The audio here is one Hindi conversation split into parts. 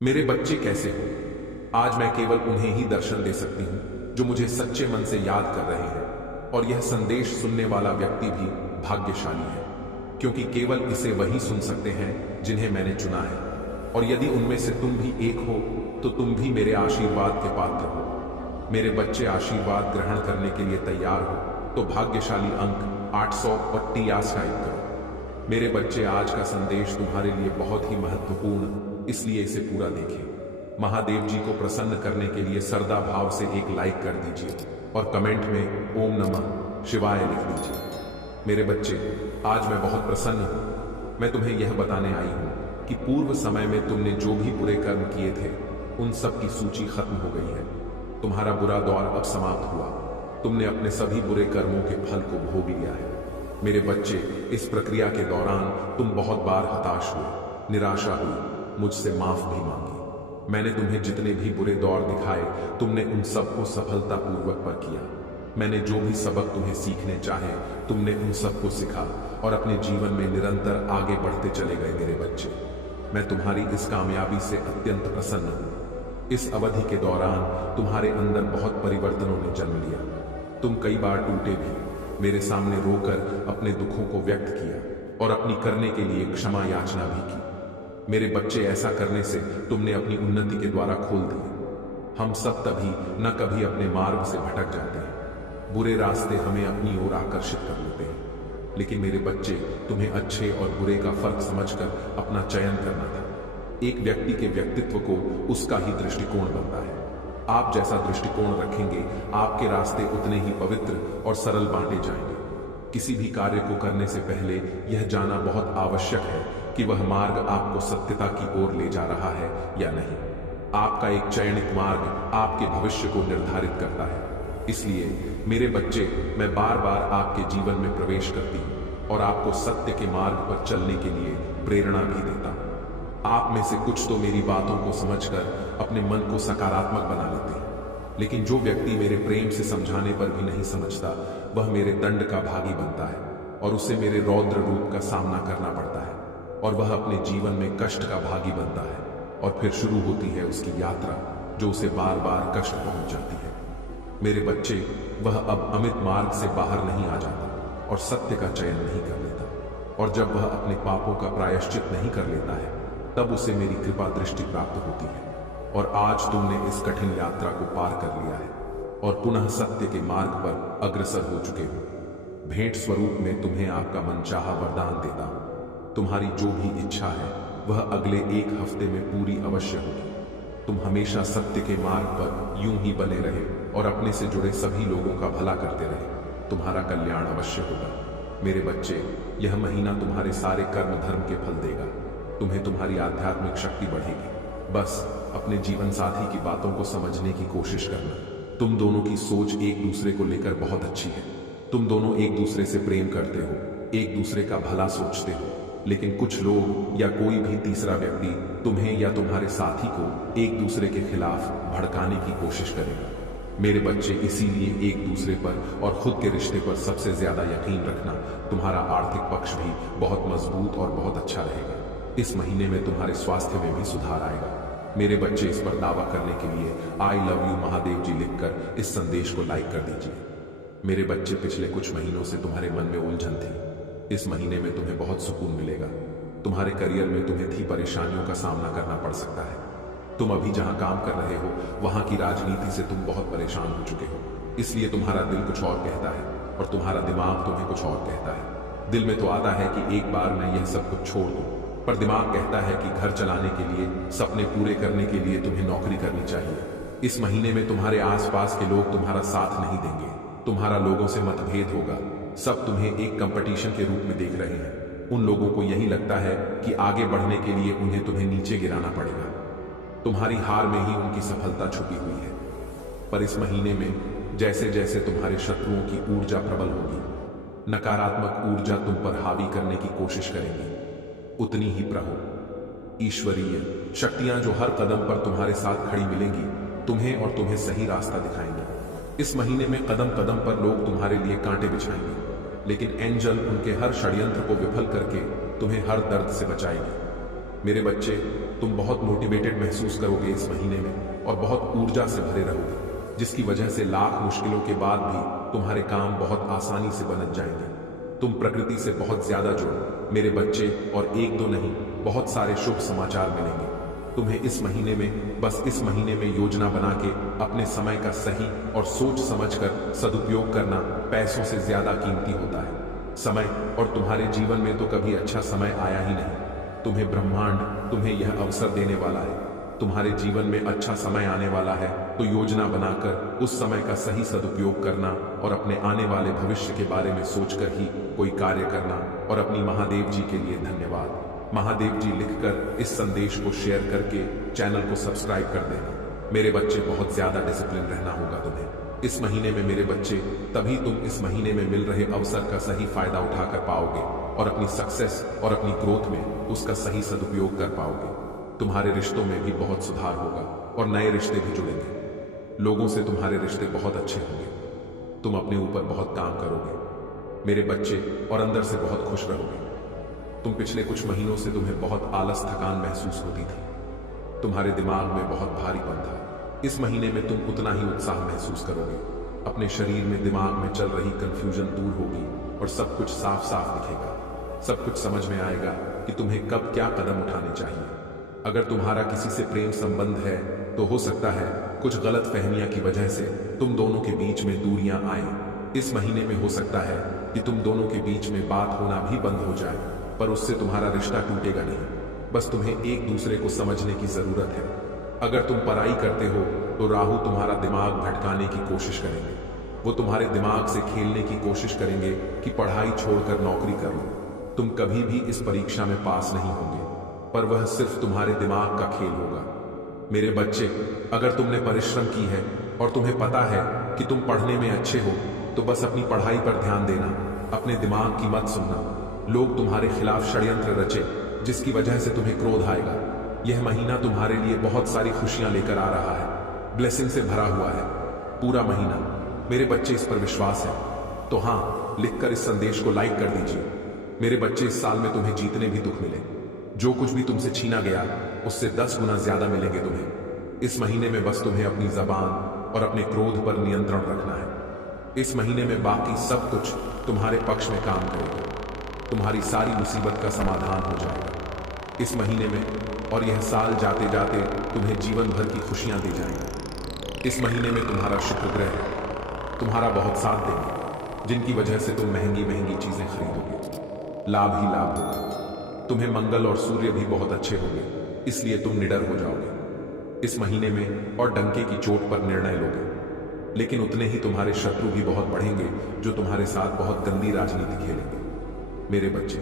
मेरे बच्चे कैसे हो? आज मैं केवल उन्हें ही दर्शन दे सकती हूँ जो मुझे सच्चे मन से याद कर रहे हैं। और यह संदेश सुनने वाला व्यक्ति भी भाग्यशाली है, क्योंकि केवल इसे वही सुन सकते हैं जिन्हें मैंने चुना है। और यदि उनमें से तुम भी एक हो तो तुम भी मेरे आशीर्वाद के पात्र हो। मेरे बच्चे, आशीर्वाद ग्रहण करने के लिए तैयार हो तो भाग्यशाली अंक 800 टाइप करो। मेरे बच्चे, आज का संदेश तुम्हारे लिए बहुत ही महत्वपूर्ण, इसलिए इसे पूरा देखें। महादेव जी को प्रसन्न करने के लिए श्रद्धा भाव से एक लाइक कर दीजिए और कमेंट में ओम नमः शिवाय लिख दीजिए। मेरे बच्चे, आज मैं बहुत प्रसन्न हूं। मैं तुम्हें यह बताने आई हूं कि पूर्व समय में तुमने जो भी बुरे कर्म किए थे उन सब की सूची खत्म हो गई है। तुम्हारा बुरा दौर अब समाप्त हुआ। तुमने अपने सभी बुरे कर्मों के फल को भोग लिया है। मेरे बच्चे, इस प्रक्रिया के दौरान तुम बहुत बार हताश हुए, निराशा हुई, मुझसे माफ भी मांगी। मैंने तुम्हें जितने भी बुरे दौर दिखाए तुमने उन सबको सफलतापूर्वक पर किया। मैंने जो भी सबक तुम्हें सीखने चाहे तुमने उन सबको सीखा और अपने जीवन में निरंतर आगे बढ़ते चले गए। मेरे बच्चे, मैं तुम्हारी इस कामयाबी से अत्यंत प्रसन्न हूं। इस अवधि के दौरान तुम्हारे अंदर बहुत परिवर्तनों ने जन्म लिया। तुम कई बार टूटे भी, मेरे सामने रोकर अपने दुखों को व्यक्त किया और अपनी करने के लिए क्षमा याचना भी की। मेरे बच्चे, ऐसा करने से तुमने अपनी उन्नति के द्वारा खोल दिए। हम सब तभी न कभी अपने मार्ग से भटक जाते हैं। बुरे रास्ते हमें अपनी ओर आकर्षित कर लेते हैं। लेकिन मेरे बच्चे, तुम्हें अच्छे और बुरे का फर्क समझकर अपना चयन करना था। एक व्यक्ति के व्यक्तित्व को उसका ही दृष्टिकोण बनता है। आप जैसा दृष्टिकोण रखेंगे, आपके रास्ते उतने ही पवित्र और सरल बांटे जाएंगे। किसी भी कार्य को करने से पहले यह जानना बहुत आवश्यक है कि वह मार्ग आपको सत्यता की ओर ले जा रहा है या नहीं। आपका एक चयनित मार्ग आपके भविष्य को निर्धारित करता है। इसलिए मेरे बच्चे, मैं बार बार आपके जीवन में प्रवेश करती हूँ और आपको सत्य के मार्ग पर चलने के लिए प्रेरणा भी देता हूँ। आप में से कुछ तो मेरी बातों को समझकर अपने मन को सकारात्मक बना लेते हैं, लेकिन जो व्यक्ति मेरे प्रेम से समझाने पर भी नहीं समझता वह मेरे दंड का भागी बनता है और उसे मेरे रौद्र रूप का सामना करना पड़ता है और वह अपने जीवन में कष्ट का भागी बनता है। और फिर शुरू होती है उसकी यात्रा जो उसे बार बार कष्ट पहुंच जाती है। मेरे बच्चे, वह अब अमित मार्ग से बाहर नहीं आ जाता और सत्य का चयन नहीं कर लेता। और जब वह अपने पापों का प्रायश्चित नहीं कर लेता है तब उसे मेरी कृपा दृष्टि प्राप्त होती है। और आज तुमने इस कठिन यात्रा को पार कर लिया है और पुनः सत्य के मार्ग पर अग्रसर हो चुके हो। भेंट स्वरूप में तुम्हें आपका मनचाहा वरदान देता हूं। तुम्हारी जो भी इच्छा है वह अगले एक हफ्ते में पूरी अवश्य होगी। तुम हमेशा सत्य के मार्ग पर यूं ही बने रहे और अपने से जुड़े सभी लोगों का भला करते रहे। तुम्हारा कल्याण अवश्य होगा। मेरे बच्चे, यह महीना तुम्हारे सारे कर्म धर्म के फल देगा। तुम्हें तुम्हारी आध्यात्मिक शक्ति बढ़ेगी। बस अपने जीवन साथी की बातों को समझने की कोशिश करना। तुम दोनों की सोच एक दूसरे को लेकर बहुत अच्छी है। तुम दोनों एक दूसरे से प्रेम करते हो, एक दूसरे का भला सोचते हो। लेकिन कुछ लोग या कोई भी तीसरा व्यक्ति तुम्हें या तुम्हारे साथी को एक दूसरे के खिलाफ भड़काने की कोशिश करेगा। मेरे बच्चे, इसीलिए एक दूसरे पर और खुद के रिश्ते पर सबसे ज्यादा यकीन रखना। तुम्हारा आर्थिक पक्ष भी बहुत मजबूत और बहुत अच्छा रहेगा। इस महीने में तुम्हारे स्वास्थ्य में भी सुधार आएगा। मेरे बच्चे, इस पर दावा करने के लिए आई लव यू महादेव जी लिखकर इस संदेश को लाइक कर दीजिए। मेरे बच्चे, पिछले कुछ महीनों से तुम्हारे मन में उलझन थी। इस महीने में तुम्हें बहुत सुकून मिलेगा। तुम्हारे करियर में तुम्हें थी परेशानियों का सामना करना पड़ सकता है। तुम अभी जहां काम कर रहे हो वहां की राजनीति से तुम बहुत परेशान हो चुके हो। इसलिए तुम्हारा दिल कुछ और कहता है और तुम्हारा दिमाग तुम्हें कुछ और कहता है। दिल में तो आता है कि एक बार मैं यह सब कुछ छोड़ दूं, पर दिमाग कहता है कि घर चलाने के लिए, सपने पूरे करने के लिए तुम्हें नौकरी करनी चाहिए। इस महीने में तुम्हारे आसपास के लोग तुम्हारा साथ नहीं देंगे। तुम्हारा लोगों से मतभेद होगा। सब तुम्हें एक कंपटीशन के रूप में देख रहे हैं। उन लोगों को यही लगता है कि आगे बढ़ने के लिए उन्हें तुम्हें नीचे गिराना पड़ेगा। तुम्हारी हार में ही उनकी सफलता छुपी हुई है। पर इस महीने में जैसे जैसे तुम्हारे शत्रुओं की ऊर्जा प्रबल होगी, नकारात्मक ऊर्जा तुम पर हावी करने की कोशिश करेंगी, उतनी ही प्रभु ईश्वरीय शक्तियां जो हर कदम पर तुम्हारे साथ खड़ी मिलेंगी, तुम्हें और तुम्हें सही रास्ता दिखाएंगी। इस महीने में कदम कदम पर लोग तुम्हारे लिए कांटे बिछाएंगे, लेकिन एंजल उनके हर षड्यंत्र को विफल करके तुम्हें हर दर्द से बचाएगी। मेरे बच्चे, तुम बहुत मोटिवेटेड महसूस करोगे इस महीने में और बहुत ऊर्जा से भरे रहोगे, जिसकी वजह से लाख मुश्किलों के बाद भी तुम्हारे काम बहुत आसानी से बन जाएंगे। तुम प्रकृति से बहुत ज्यादा जुड़ो मेरे बच्चे, और एक दो नहीं, बहुत सारे शुभ समाचार मिलेंगे तुम्हें इस महीने में। बस इस महीने में योजना बना के अपने समय का सही और सोच समझकर सदुपयोग करना पैसों से ज्यादा कीमती होता है। समय, और तुम्हारे जीवन में तो कभी अच्छा समय आया ही नहीं। तुम्हें ब्रह्मांड तुम्हें यह अवसर देने वाला है। तुम्हारे जीवन में अच्छा समय आने वाला है, तो योजना बनाकर उस समय का सही सदुपयोग करना और अपने आने वाले भविष्य के बारे में सोचकर ही कोई कार्य करना। और अपनी महादेव जी के लिए धन्यवाद। महादेव जी लिखकर इस संदेश को शेयर करके चैनल को सब्सक्राइब कर देना। मेरे बच्चे, बहुत ज्यादा डिसिप्लिन रहना होगा तुम्हें इस महीने में मेरे बच्चे, तभी तुम इस महीने में मिल रहे अवसर का सही फायदा उठाकर पाओगे और अपनी सक्सेस और अपनी ग्रोथ में उसका सही सदुपयोग कर पाओगे। तुम्हारे रिश्तों में भी बहुत सुधार होगा और नए रिश्ते भी जुड़ेंगे। लोगों से तुम्हारे रिश्ते बहुत अच्छे होंगे। तुम अपने ऊपर बहुत काम करोगे मेरे बच्चे, और अंदर से बहुत खुश रहोगे। तुम पिछले कुछ महीनों से तुम्हें बहुत आलस थकान महसूस होती थी। तुम्हारे दिमाग में बहुत भारीपन था। इस महीने में तुम उतना ही उत्साह महसूस करोगे। अपने शरीर में, दिमाग में चल रही कंफ्यूजन दूर होगी और सब कुछ साफ साफ दिखेगा। सब कुछ समझ में आएगा कि तुम्हें कब क्या कदम उठाने चाहिए। अगर तुम्हारा किसी से प्रेम संबंध है तो हो सकता है कुछ गलत फहमियां की वजह से तुम दोनों के बीच में दूरियां आए। इस महीने में हो सकता है कि तुम दोनों के बीच में बात होना भी बंद हो जाए, पर उससे तुम्हारा रिश्ता टूटेगा नहीं। बस तुम्हें एक दूसरे को समझने की जरूरत है। अगर तुम पढ़ाई करते हो तो राहु तुम्हारा दिमाग भटकाने की कोशिश करेंगे। वो तुम्हारे दिमाग से खेलने की कोशिश करेंगे कि पढ़ाई छोड़कर नौकरी कर लो। तुम कभी भी इस परीक्षा में पास नहीं होंगे, पर वह सिर्फ तुम्हारे दिमाग का खेल होगा। मेरे बच्चे, अगर तुमने परिश्रम की है और तुम्हें पता है कि तुम पढ़ने में अच्छे हो, तो बस अपनी पढ़ाई पर ध्यान देना, अपने दिमाग की मत सुनना। लोग तुम्हारे खिलाफ षड्यंत्र रचे, जिसकी वजह से तुम्हें क्रोध आएगा। यह महीना तुम्हारे लिए बहुत सारी खुशियां लेकर आ रहा है, ब्लेसिंग से भरा हुआ है पूरा महीना। मेरे बच्चे, इस पर विश्वास है तो हाँ लिखकर इस संदेश को लाइक कर दीजिए। मेरे बच्चे, इस साल में तुम्हें जितने भी दुख मिले, जो कुछ भी तुमसे छीना गया, उससे 10 गुना ज्यादा मिलेंगे तुम्हें। इस महीने में बस तुम्हें अपनी जबान और अपने क्रोध पर नियंत्रण रखना है। इस महीने में बाकी सब कुछ तुम्हारे पक्ष में काम करेगा। तुम्हारी सारी मुसीबत का समाधान हो जाएगा इस महीने में, और यह साल जाते जाते तुम्हें जीवन भर की खुशियां दे जाएगा। इस महीने में तुम्हारा शुक्र ग्रह तुम्हारा बहुत साथ देंगे, जिनकी वजह से तुम महंगी महंगी चीजें खरीदोगे। लाभ ही लाभ होगा। तुम्हें मंगल और सूर्य भी बहुत अच्छे होंगे, इसलिए तुम निडर हो जाओगे इस महीने में और डंके की चोट पर निर्णय लोगे। लेकिन उतने ही तुम्हारे शत्रु भी बहुत बढ़ेंगे, जो तुम्हारे साथ बहुत गंदी राजनीति खेलेंगे मेरे बच्चे,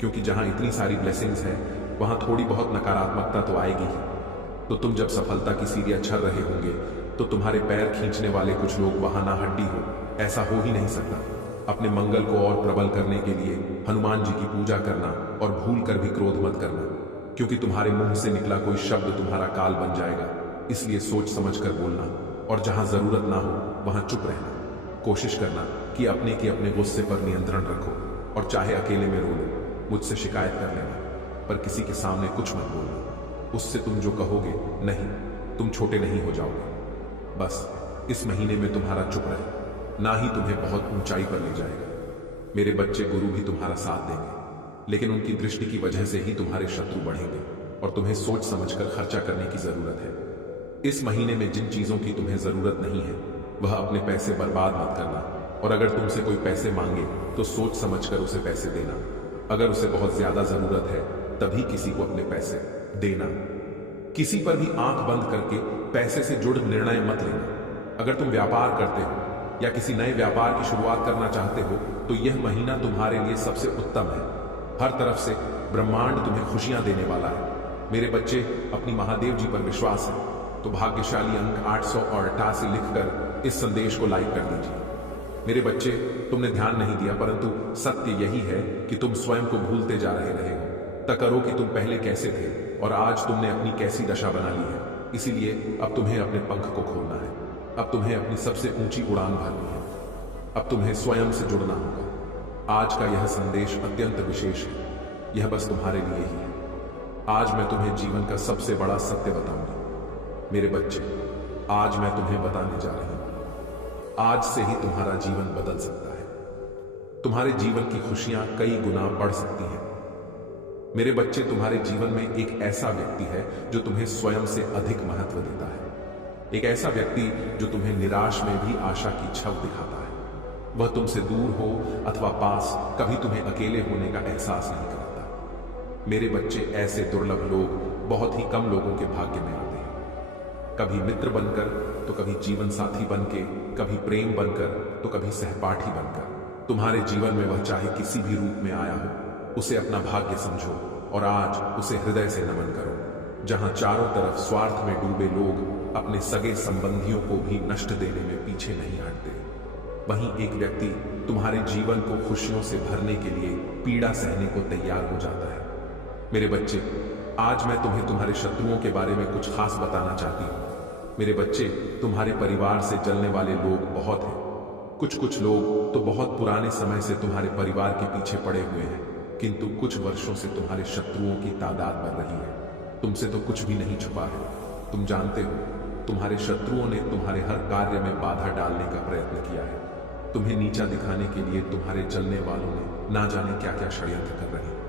क्योंकि जहां इतनी सारी ब्लेसिंग्स है वहां थोड़ी बहुत नकारात्मकता तो आएगी ही। तो तुम जब सफलता की सीढ़ियां चढ़ रहे होंगे तो तुम्हारे पैर खींचने वाले कुछ लोग वहां ना हड्डी हो, ऐसा हो ही नहीं सकता। अपने मंगल को और प्रबल करने के लिए हनुमान जी की पूजा करना, और भूल कर भी क्रोध मत करना, क्योंकि तुम्हारे मुंह से निकला कोई शब्द तुम्हारा काल बन जाएगा। इसलिए सोच समझ कर बोलना, और जहां जरूरत ना हो वहां चुप रहना। कोशिश करना कि अपने गुस्से पर नियंत्रण रखो, और चाहे अकेले में रो लो, मुझसे शिकायत कर लेना, पर किसी के सामने कुछ मत बोलना। उससे तुम जो कहोगे, नहीं, तुम छोटे नहीं हो जाओगे। बस इस महीने में तुम्हारा चुप रहे, ना ही तुम्हें बहुत ऊंचाई पर ले जाएगा। मेरे बच्चे, गुरु भी तुम्हारा साथ देंगे, लेकिन उनकी दृष्टि की वजह से ही तुम्हारे शत्रु बढ़ेंगे, और तुम्हें सोच समझकर खर्चा करने की जरूरत है। इस महीने में जिन चीजों की तुम्हें जरूरत नहीं है, वह अपने पैसे बर्बाद मत करना, और अगर तुमसे कोई पैसे मांगे तो सोच समझकर उसे पैसे देना। अगर उसे बहुत ज्यादा जरूरत है तभी किसी को अपने पैसे देना। किसी पर भी आंख बंद करके पैसे से जुड़ निर्णय मत लेना। अगर तुम व्यापार करते हो या किसी नए व्यापार की शुरुआत करना चाहते हो तो यह महीना तुम्हारे लिए सबसे उत्तम है। हर तरफ से ब्रह्मांड तुम्हें खुशियां देने वाला है। मेरे बच्चे, अपनी महादेव जी पर विश्वास है तो भाग्यशाली अंक 888 लिखकर इस संदेश को लाइक कर दीजिए। मेरे बच्चे, तुमने ध्यान नहीं दिया, परंतु सत्य यही है कि तुम स्वयं को भूलते जा रहे हो। तकरो कि तुम पहले कैसे थे और आज तुमने अपनी कैसी दशा बना ली है। इसीलिए अब तुम्हें अपने पंख को खोलना है। अब तुम्हें अपनी सबसे ऊंची उड़ान भरनी है। अब तुम्हें स्वयं से जुड़ना होगा। आज का यह संदेश अत्यंत विशेष है। यह बस तुम्हारे लिए ही है। आज मैं तुम्हें जीवन का सबसे बड़ा सत्य बताऊंगी। मेरे बच्चे, आज मैं तुम्हें बताने जा रही हूं, आज से ही तुम्हारा जीवन बदल सकता है। तुम्हारे जीवन की खुशियां कई गुना बढ़ सकती हैं। मेरे बच्चे, तुम्हारे जीवन में एक ऐसा व्यक्ति है जो तुम्हें स्वयं से अधिक महत्व देता है। एक ऐसा व्यक्ति जो तुम्हें निराश में भी आशा की छव दिखाता है। वह तुमसे दूर हो अथवा पास, कभी तुम्हें अकेले होने का एहसास नहीं कराता। मेरे बच्चे, ऐसे दुर्लभ लोग बहुत ही कम लोगों के भाग्य में आते हैं। कभी मित्र बनकर, तो कभी जीवन साथी बनके, कभी प्रेम बनकर, तो कभी सहपाठी बनकर। तुम्हारे जीवन में वह चाहे किसी भी रूप में आया हो, उसे अपना भाग्य समझो और आज उसे हृदय से नमन करो। जहां चारों तरफ स्वार्थ में डूबे लोग अपने सगे संबंधियों को भी नष्ट देने में पीछे नहीं हटते, वहीं एक व्यक्ति तुम्हारे जीवन को खुशियों से भरने के लिए पीड़ा सहने को तैयार हो जाता है। मेरे बच्चे, आज मैं तुम्हें तुम्हारे शत्रुओं के बारे में कुछ खास बताना चाहती हूं। मेरे बच्चे, तुम्हारे परिवार से जलने वाले लोग बहुत हैं। कुछ लोग तो बहुत पुराने समय से तुम्हारे परिवार के पीछे पड़े हुए हैं, किंतु कुछ वर्षों से तुम्हारे शत्रुओं की तादाद बढ़ रही है। तुमसे तो कुछ भी नहीं छुपा है। तुम जानते हो, तुम्हारे शत्रुओं ने तुम्हारे हर कार्य में बाधा डालने का प्रयत्न किया है। तुम्हें नीचा दिखाने के लिए तुम्हारे चलने वालों ने ना जाने क्या क्या षड्यंत्र कर रहे हैं।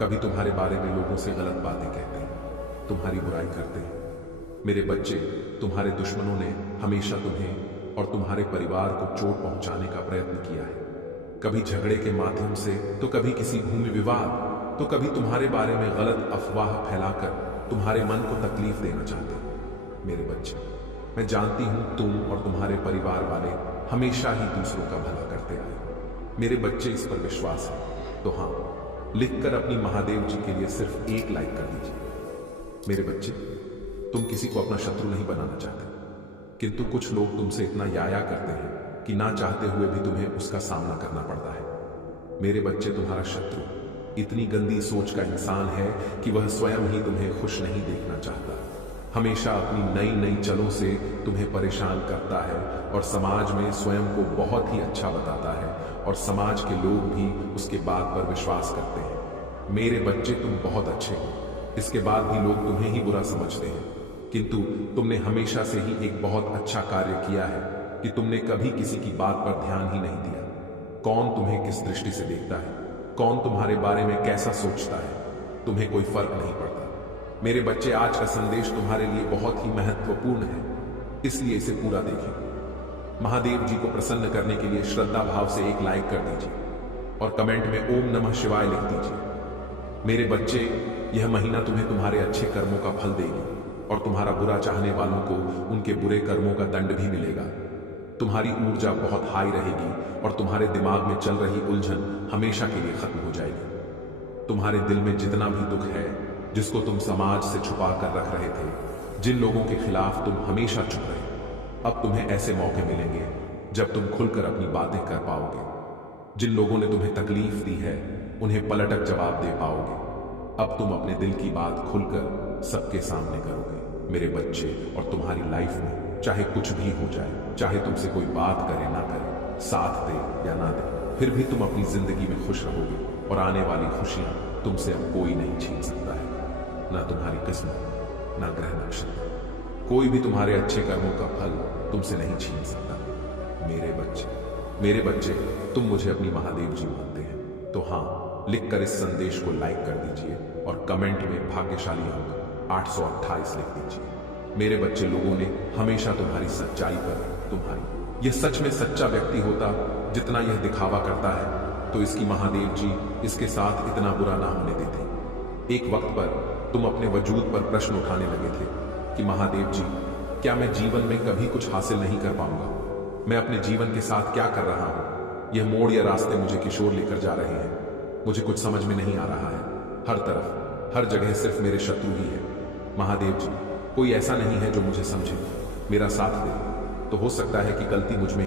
कभी तुम्हारे बारे में लोगों से गलत बातें कहते हैं, तुम्हारी बुराई करते हैं। मेरे बच्चे, तुम्हारे दुश्मनों ने हमेशा तुम्हें और तुम्हारे परिवार को चोट पहुंचाने का प्रयत्न किया है। कभी झगड़े के माध्यम से, तो कभी किसी भूमि विवाद, तो कभी तुम्हारे बारे में गलत अफवाह फैलाकर तुम्हारे मन को तकलीफ देना चाहते हैं। मेरे बच्चे, मैं जानती हूं तुम और तुम्हारे परिवार वाले हमेशा ही दूसरों का भला करते आए। मेरे बच्चे, इस पर विश्वास है तो हाँ, लिखकर अपनी महादेव जी के लिए सिर्फ एक लाइक कर दीजिए। मेरे बच्चे, तुम किसी को अपना शत्रु नहीं बनाना चाहते, किंतु कुछ लोग तुमसे इतना याया करते हैं कि ना चाहते हुए भी तुम्हें उसका सामना करना पड़ता है। मेरे बच्चे, तुम्हारा शत्रु इतनी गंदी सोच का इंसान है कि वह स्वयं ही तुम्हें खुश नहीं देखना चाहता। हमेशा अपनी नई नई चलों से तुम्हें परेशान करता है और समाज में स्वयं को बहुत ही अच्छा बताता है और समाज के लोग भी उसके बात पर विश्वास करते हैं। मेरे बच्चे, तुम बहुत अच्छे हो, इसके बाद भी लोग तुम्हें ही बुरा समझते हैं, किंतु तुमने हमेशा से ही एक बहुत अच्छा कार्य किया है कि तुमने कभी किसी की बात पर ध्यान ही नहीं दिया। कौन तुम्हें किस दृष्टि से देखता है, कौन तुम्हारे बारे में कैसा सोचता है, तुम्हें कोई फर्क नहीं पड़ता। मेरे बच्चे, आज का संदेश तुम्हारे लिए बहुत ही महत्वपूर्ण है, इसलिए इसे पूरा देखें। महादेव जी को प्रसन्न करने के लिए श्रद्धा भाव से एक लाइक कर दीजिए और कमेंट में ओम नमः शिवाय लिख दीजिए। मेरे बच्चे, यह महीना तुम्हें तुम्हारे अच्छे कर्मों का फल देगी और तुम्हारा बुरा चाहने वालों को उनके बुरे कर्मों का दंड भी मिलेगा। तुम्हारी ऊर्जा बहुत हाई रहेगी और तुम्हारे दिमाग में चल रही उलझन हमेशा के लिए खत्म हो जाएगी। तुम्हारे दिल में जितना भी दुख है, जिसको तुम समाज से छुपा कर रख रहे थे, जिन लोगों के खिलाफ तुम हमेशा चुप रहे, अब तुम्हें ऐसे मौके मिलेंगे जब तुम खुलकर अपनी बातें कर पाओगे। जिन लोगों ने तुम्हें तकलीफ दी है, उन्हें पलटक जवाब दे पाओगे। अब तुम अपने दिल की बात खुलकर सबके सामने करोगे। मेरे बच्चे, और तुम्हारी लाइफ में चाहे कुछ भी हो जाए, चाहे तुमसे कोई बात करे ना करे, साथ दे या ना दे, फिर भी तुम अपनी जिंदगी में खुश रहोगे और आने वाली खुशियां तुमसे अब कोई नहीं छीन सकता है। ना तुम्हारी किस्मत, ना ग्रह नक्षत्र, कोई भी तुम्हारे अच्छे कर्मों का फल तुमसे नहीं छीन सकता। मेरे बच्चे, तुम मुझे अपनी महादेव जी मानते हैं तो हाँ, लिखकर इस संदेश को लाइक कर दीजिए और कमेंट में भाग्यशाली अंक 828 लिख दीजिए। मेरे बच्चे, लोगों ने हमेशा तुम्हारी सच्चाई पर, यह सच में सच्चा व्यक्ति होता जितना यह दिखावा करता है, तो इसकी महादेव जी इसके साथ इतना बुरा ना होने देते। एक वक्त पर तुम अपने वजूद पर प्रश्न उठाने लगे थे कि महादेव जी, क्या मैं जीवन में कभी कुछ हासिल नहीं कर पाऊंगा? मैं अपने जीवन के साथ क्या कर रहा हूं? यह मोड़ या रास्ते मुझे किशोर लेकर जा रहे हैं। मुझे कुछ समझ में नहीं आ रहा है। हर तरफ, हर जगह सिर्फ मेरे शत्रु ही है। महादेव जी, कोई ऐसा नहीं है जो मुझे समझे, मेरा साथ दे। तो हो सकता है कि गलती मुझ में